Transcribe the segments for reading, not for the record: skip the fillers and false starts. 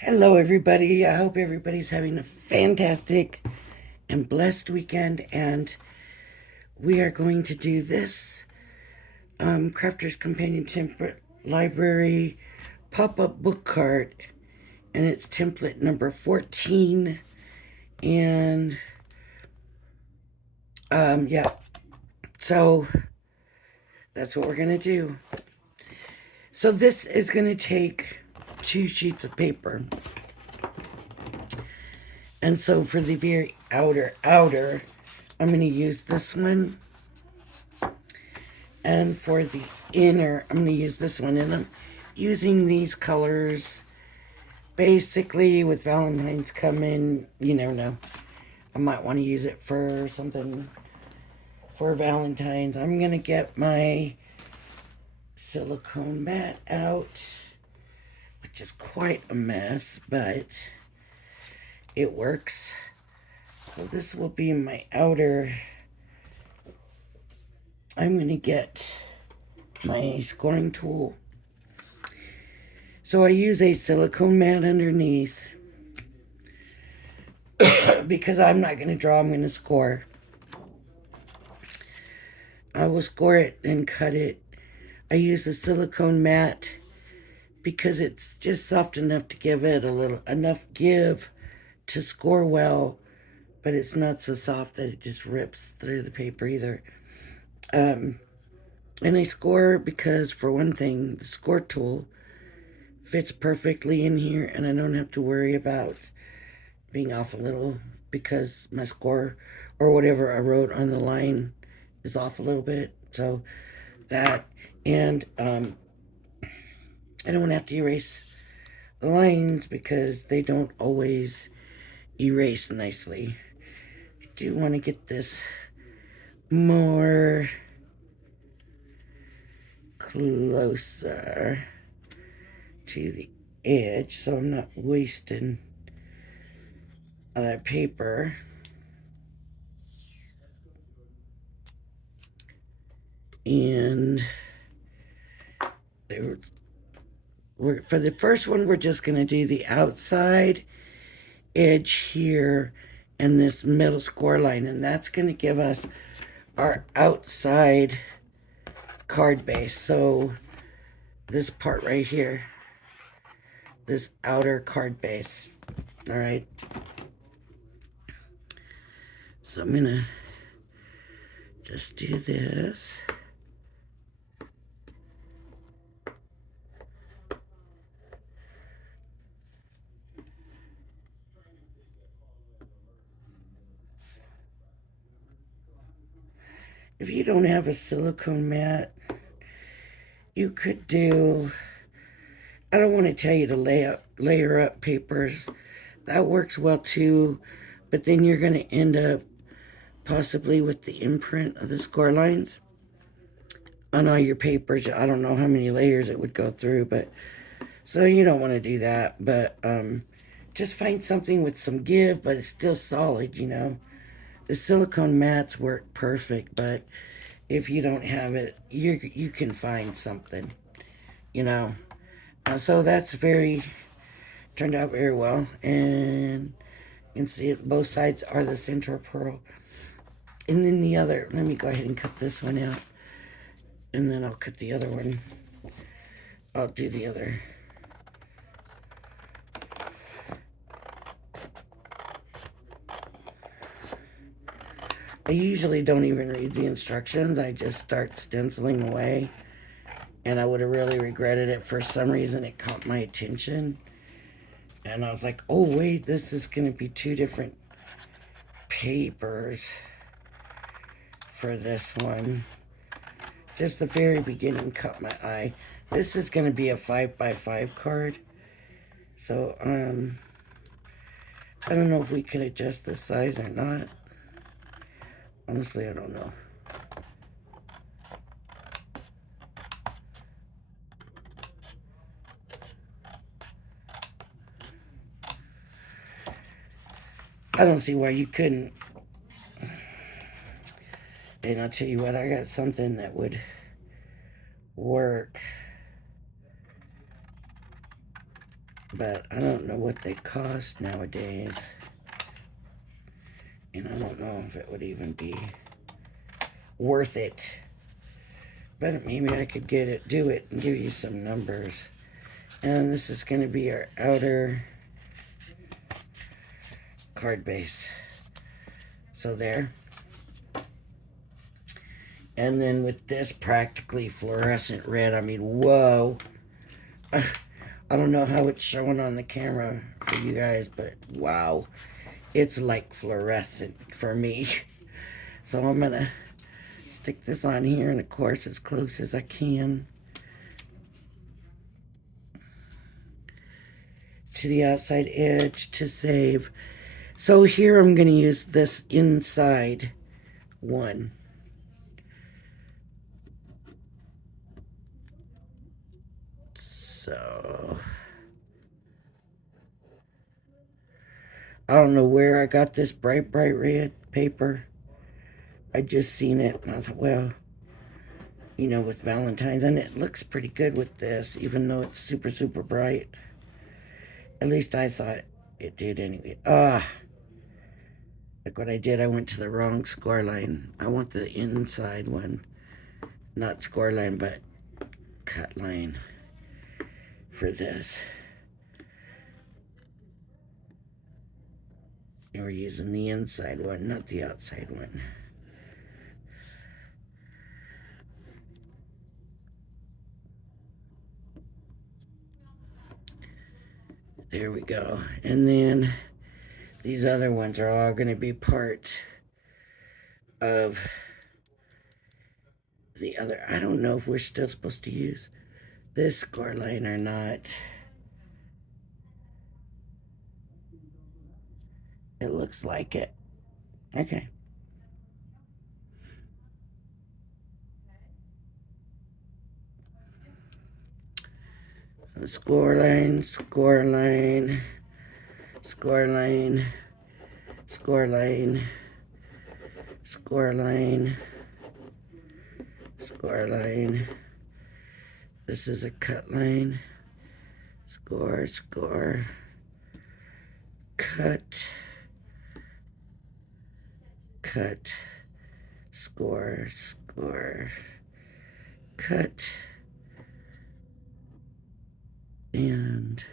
Hello, everybody. I hope everybody's having a fantastic and blessed weekend. And we are going to do this Crafter's Companion Template Library pop up book card. And it's template number 14. And yeah, so that's what we're going to do. So this is going to take 2 sheets of paper. And so for the very outer, I'm going to use this one. And for the inner, I'm going to use this one. And I'm using these colors basically with Valentine's coming. You never know. I might want to use it for something for Valentine's. I'm going to get my silicone mat out, which is quite a mess, but it works. So this will be my outer. I'm going to get my scoring tool. So I use a silicone mat underneath because I'm not going to draw, I'm going to score. I will score it and cut it. I use a silicone mat because it's just soft enough to give it a little, enough give to score well, but it's not so soft that it just rips through the paper either. And I score because, for one thing, the score tool fits perfectly in here, and I don't have to worry about being off a little because my score or whatever I wrote on the line is off a little bit. So that, and I don't have to erase the lines because they don't always erase nicely. I do want to get this more closer to the edge so I'm not wasting that paper. And for the first one, we're just going to do the outside edge here and this middle score line, and that's going to give us our outside card base. So this part right here, this outer card base. All right. So I'm going to just do this. If you don't have a silicone mat, you could do, I don't want to tell you to layer up papers. That works well too, but then you're going to end up possibly with the imprint of the score lines on all your papers. I don't know how many layers it would go through, but so you don't want to do that. But just find something with some give, but it's still solid, you know. The silicone mats work perfect, but if you don't have it, you can find something, you know. So that's turned out very well, and you can see it, both sides are the center pearl. And then the other, let me go ahead and cut this one out, and then I'll cut the other one. I'll do the other. I usually don't even read the instructions. I just start stenciling away. And I would have really regretted it. For some reason, it caught my attention. And I was like, oh, wait, this is going to be 2 different papers for this one. Just the very beginning caught my eye. This is going to be a 5x5 card. So, I don't know if we can adjust the size or not. Honestly, I don't know. I don't see why you couldn't. And I'll tell you what, I got something that would work but I don't know what they cost nowadays. And I don't know if it would even be worth it. But maybe I could do it, and give you some numbers. And this is going to be our outer card base. So there. And then with this practically fluorescent red, I mean, whoa. I don't know how it's showing on the camera for you guys, but wow. It's like fluorescent for me. So I'm going to stick this on here, and of course as close as I can to the outside edge to save. So here I'm going to use this inside one. So I don't know where I got this bright red paper. I just seen it and I thought, well, you know, with Valentine's, and it looks pretty good with this, even though it's super bright. At least I thought it did anyway. Look what I did. I went to the wrong score line. I want the inside one. Not score line, but cut line for this. And we're using the inside one, not the outside one. There we go. And then these other ones are all going to be part of the other. I don't know if we're still supposed to use this score line or not. It looks like it. Okay. So score line, score line, score line, score line, score line, score line. This is a cut line. Score, score, cut, cut, score, score, cut. And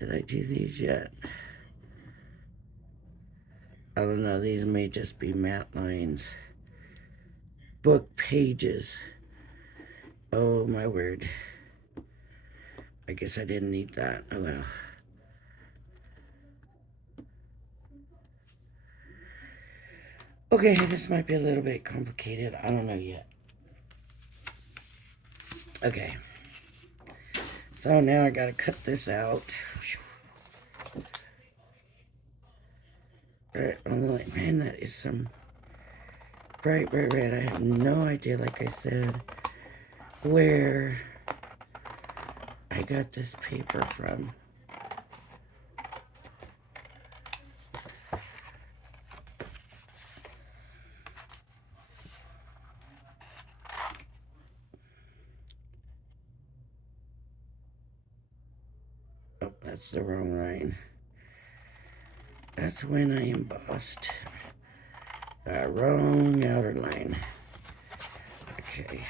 did I do these yet? I don't know. These may just be matte lines. Book pages. Oh my word. I guess I didn't need that. Oh well. Okay, this might be a little bit complicated. I don't know yet. Okay. So now I gotta cut this out. Right, I'm like, man, that is some bright red. I have no idea, like I said, where I got this paper from. Oh, that's the wrong line. That's when I embossed. Wrong outer line. Okay.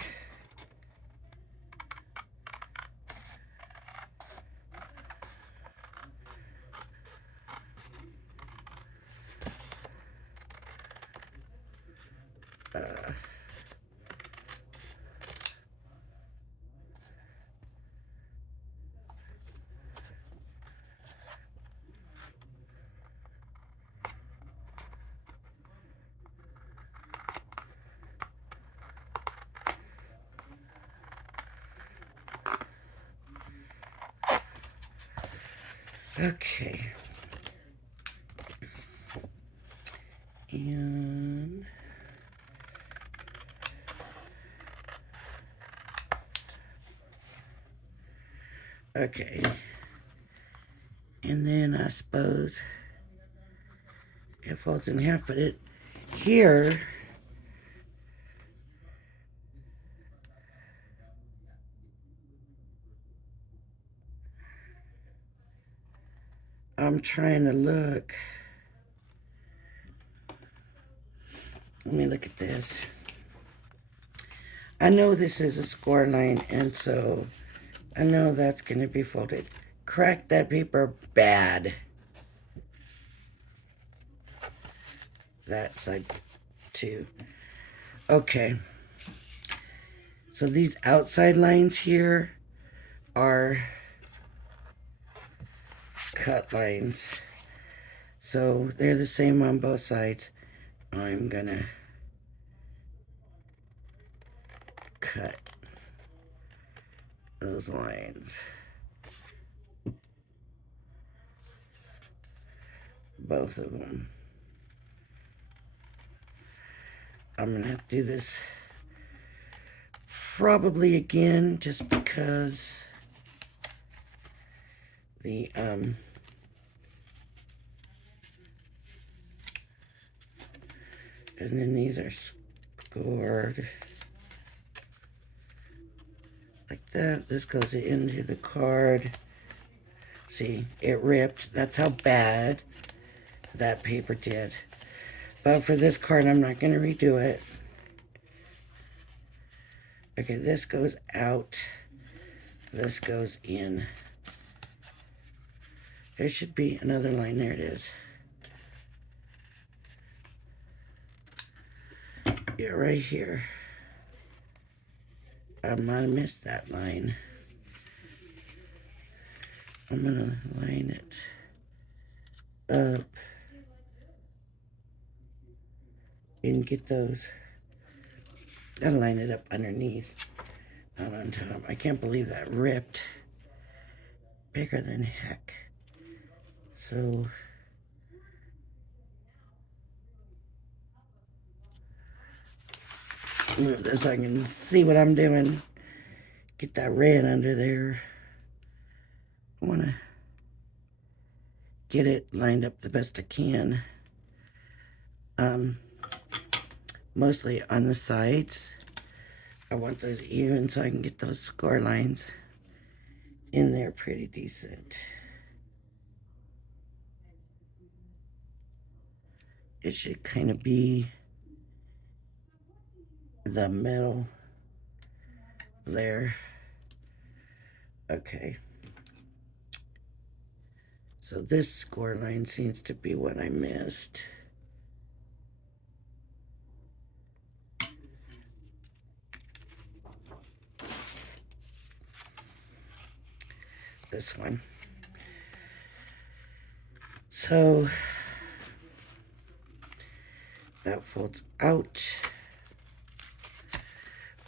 Okay. And okay. And then I suppose it folds in half, but it here I'm trying to look. Let me look at this. I know this is a score line, and so I know that's going to be folded. Crack that paper bad. That side too. Okay. So these outside lines here are cut lines. So they're the same on both sides. I'm gonna cut those lines. Both of them. I'm gonna have to do this probably again just because the and then these are scored like that. This goes into the card. See, it ripped. That's how bad that paper did. But for this card, I'm not going to redo it. Okay, this goes out. This goes in. There should be another line. There it is. Yeah, right here. I might have missed that line. I'm going to line it up and get those. Gotta line it up underneath, not on top. I can't believe that ripped. Bigger than heck. So move this so I can see what I'm doing. Get that red under there. I want to get it lined up the best I can. Mostly on the sides. I want those even so I can get those score lines in there pretty decent. It should kind of be the middle there. Okay. So this score line seems to be what I missed. This one. So that folds out.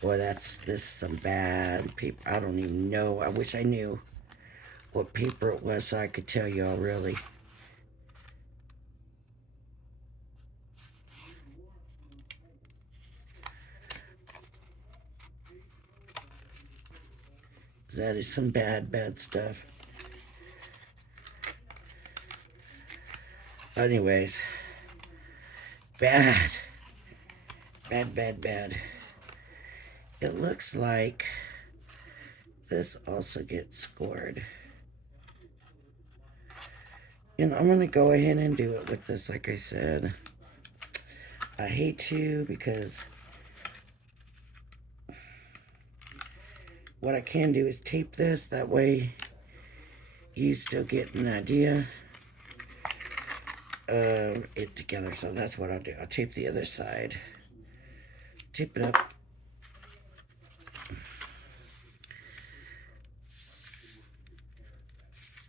Boy, this is some bad paper. I don't even know. I wish I knew what paper it was so I could tell y'all really. That is some bad stuff. Anyways, bad. It looks like this also gets scored. And I'm going to go ahead and do it with this, like I said. I hate to because what I can do is tape this. That way you still get an idea of it together. So that's what I'll do. I'll tape the other side. Tape it up.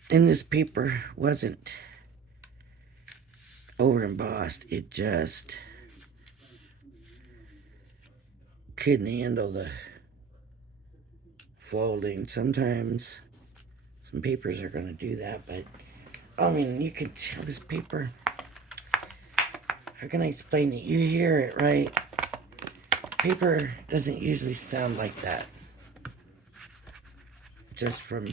And this paper wasn't over embossed. It just couldn't handle the folding. Sometimes some papers are going to do that, but I mean, you can tell this paper. How can I explain it? You hear it, right? Paper doesn't usually sound like that. Just from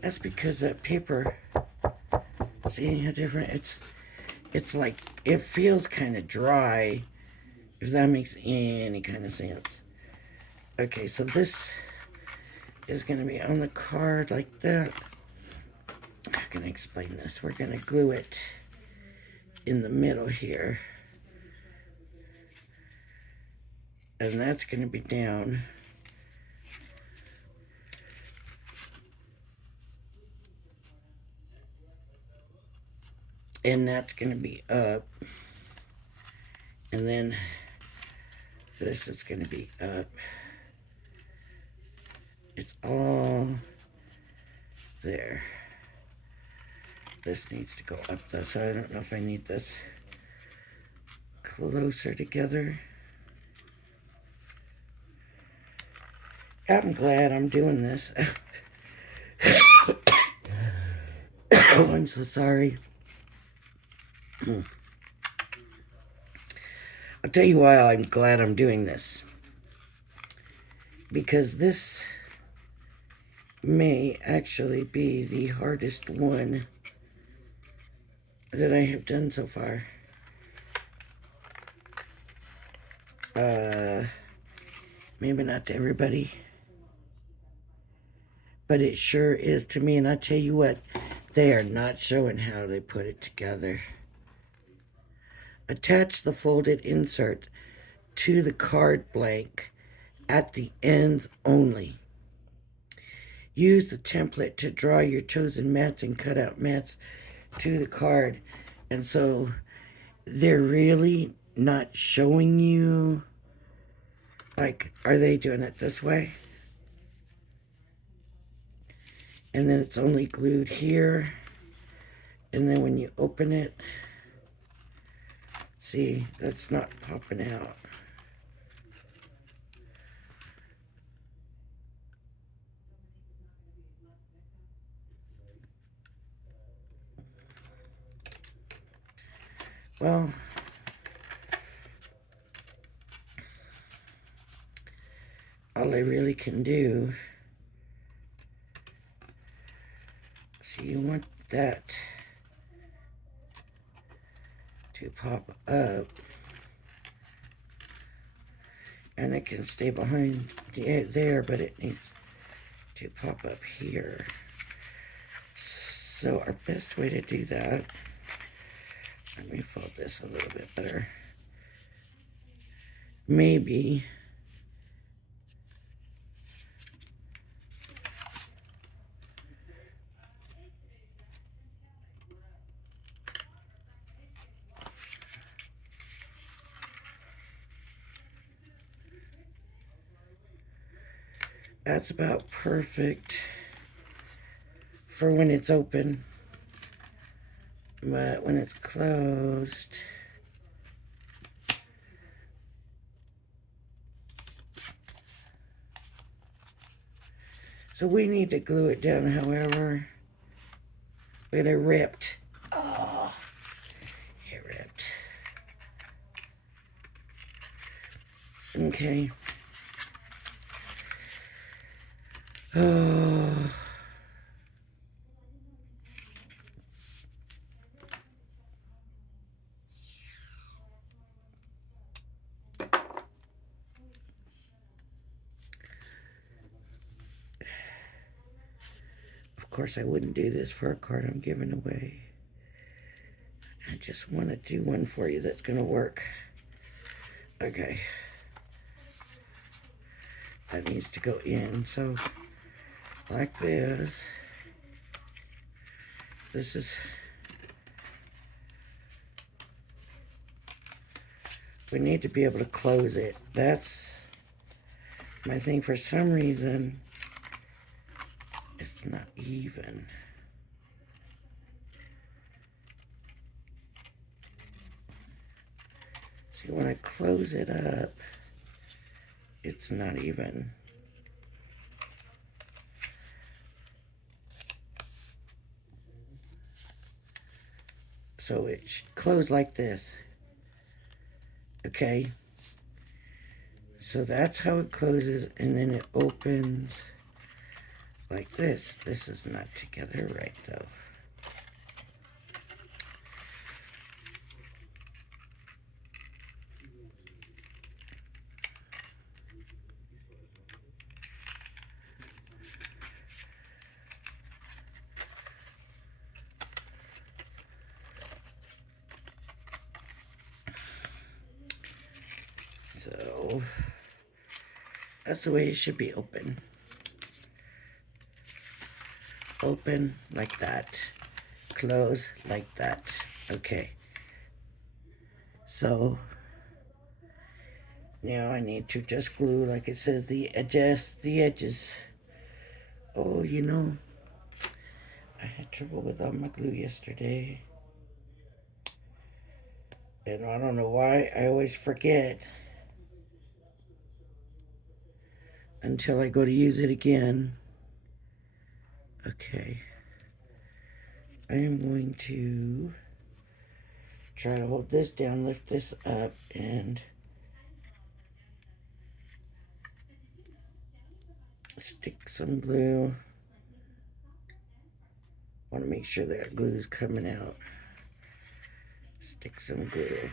that's because that paper, see how different it's like, it feels kind of dry, if that makes any kind of sense. Okay, so this is going to be on the card like that. How can I explain this? We're going to glue it in the middle here. And that's going to be down. And that's going to be up. And then this is going to be up. It's all there. This needs to go up though, so I don't know if I need this closer together. I'm glad I'm doing this. Oh, I'm so sorry. I'll tell you why I'm glad I'm doing this. Because this may actually be the hardest one that I have done so far. Maybe not to everybody, but it sure is to me. And I tell you what, they are not showing how they put it together. Attach the folded insert to the card blank at the ends only. Use the template to draw your chosen mats and cut out mats to the card. And so they're really not showing you, like, are they doing it this way? And then it's only glued here. And then when you open it, see, that's not popping out. Well, all I really can do, so you want that to pop up, and it can stay behind there, but it needs to pop up here. So our best way to do that, let me fold this a little bit better. Maybe that's about perfect for when it's open, but when it's closed, so we need to glue it down. However, it ripped. Oh, it ripped. Okay. Oh. Of course, I wouldn't do this for a card I'm giving away. I just want to do one for you that's going to work. Okay. That needs to go in. So, like this. This is... We need to be able to close it. That's my thing. For some reason, it's not even. See, when I close it up, it's not even. So it should close like this. Okay? So that's how it closes, and then it opens like this. This is not together right, though. So that's the way it should be open. Open like that. Close like that. Okay. So now I need to just glue, like it says, adjust the edges. Oh, you know, I had trouble with all my glue yesterday. And I don't know why, I always forget until I go to use it again. Okay. I am going to try to hold this down, lift this up, and stick some glue. Want to make sure that glue is coming out. Stick some glue.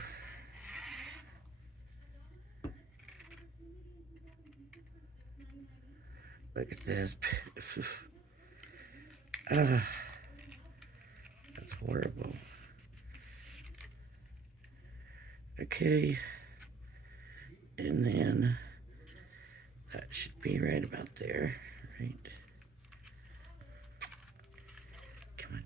Look at this. Ah, that's horrible. Okay. And then that should be right about there, right? Come on.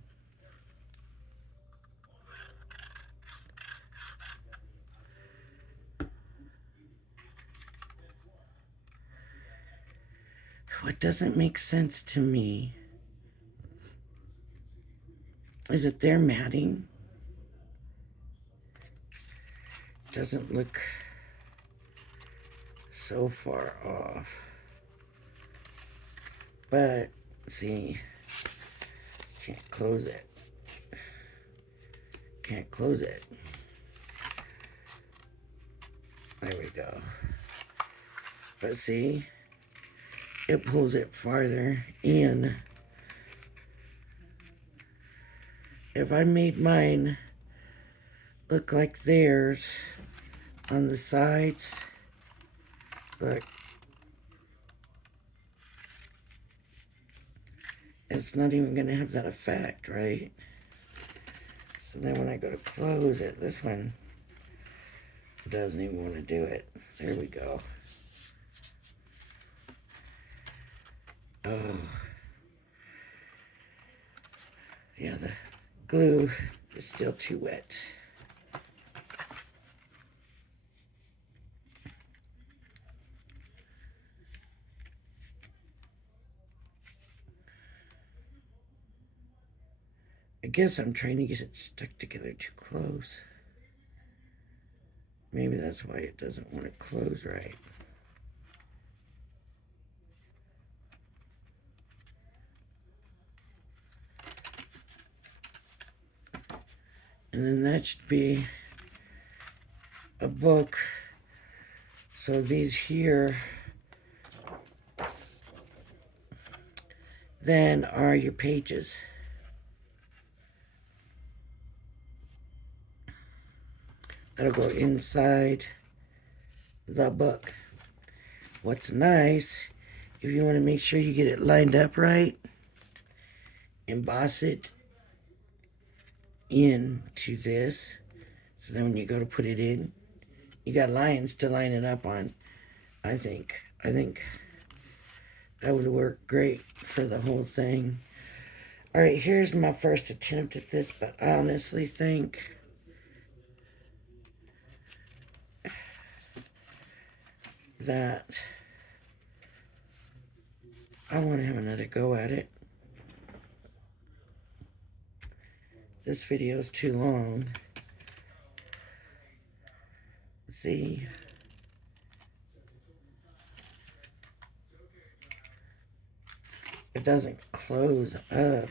What doesn't make sense to me is that their matting doesn't look so far off. But, see, can't close it. Can't close it. There we go. But see, it pulls it farther in. If I made mine look like theirs on the sides, look, it's not even going to have that effect, right? So then when I go to close it, this one doesn't even want to do it. There we go. Oh. Yeah, the glue is still too wet. I guess I'm trying to get it stuck together too close. Maybe that's why it doesn't want to close right. And then that should be a book. So these here then are your pages. That'll go inside the book. What's nice, if you want to make sure you get it lined up right, emboss it into this. So then when you go to put it in, you got lines to line it up on. I think that would work great for the whole thing. All right, here's my first attempt at this, but I honestly think that I want to have another go at it. This video is too long. See? It doesn't close up.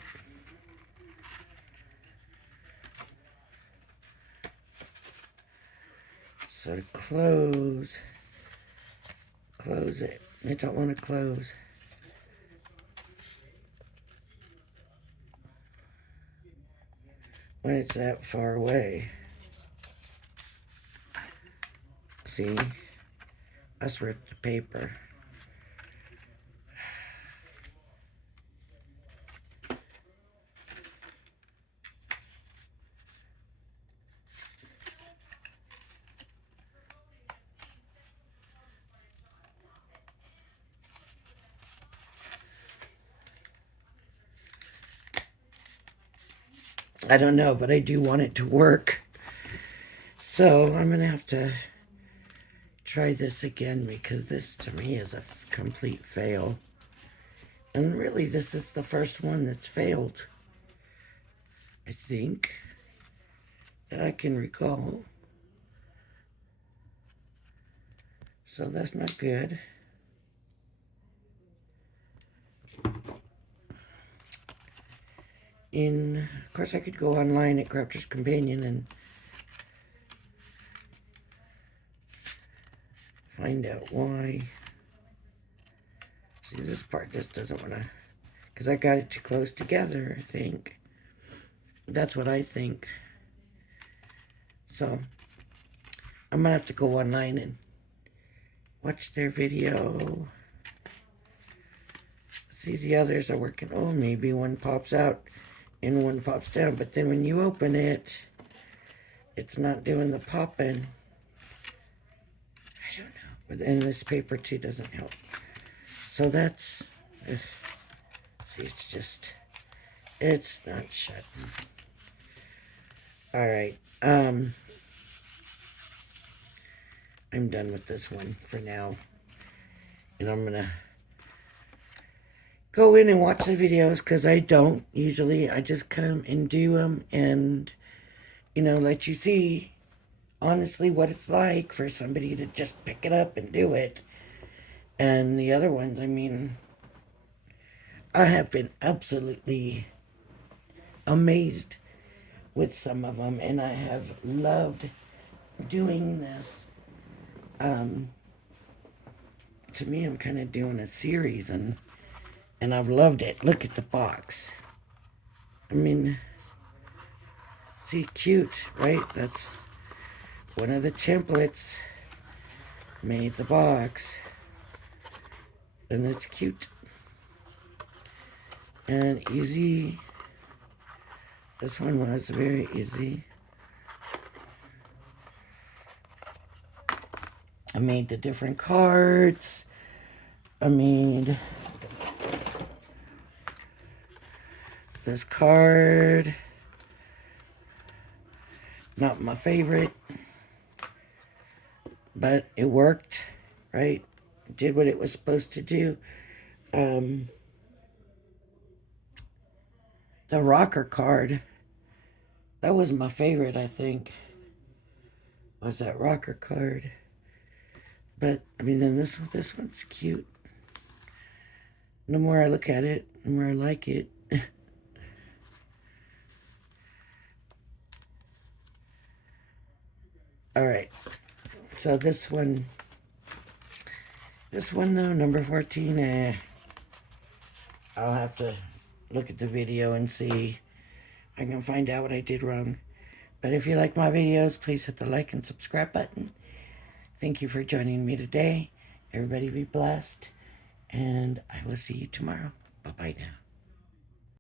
So to close it. I don't want to close. When it's that far away. See? Let's rip the paper. I don't know, but I do want it to work. So I'm going to have to try this again because this to me is a complete fail. And really, this is the first one that's failed, I think, that I can recall. So that's not good. Of course, I could go online at Crafter's Companion and find out why. See, this part just doesn't want to, because I got it too close together, I think. That's what I think. So, I'm going to have to go online and watch their video. See, the others are working. Oh, maybe one pops out and one pops down. But then when you open it, it's not doing the popping. I don't know. But then this paper too doesn't help. So that's... see, it's not shutting. Alright. I'm done with this one for now. And I'm going to go in and watch the videos because I don't usually. I just come and do them and, let you see honestly what it's like for somebody to just pick it up and do it. And the other ones, I mean, I have been absolutely amazed with some of them, and I have loved doing this. To me, I'm kind of doing a series, and I've loved it. Look at the box. I mean, see, cute, right? That's one of the templates made the box, and it's cute and easy. This one was very easy. I made the different cards. I made this card. Not my favorite, but it worked, right? It did what it was supposed to do. The rocker card, that was my favorite, I think, was that rocker card. But, I mean, then this one's cute. The more I look at it, the more I like it. Alright, so this one though, number 14, I'll have to look at the video and see if I can find out what I did wrong. But if you like my videos, please hit the like and subscribe button. Thank you for joining me today. Everybody be blessed, and I will see you tomorrow. Bye-bye now.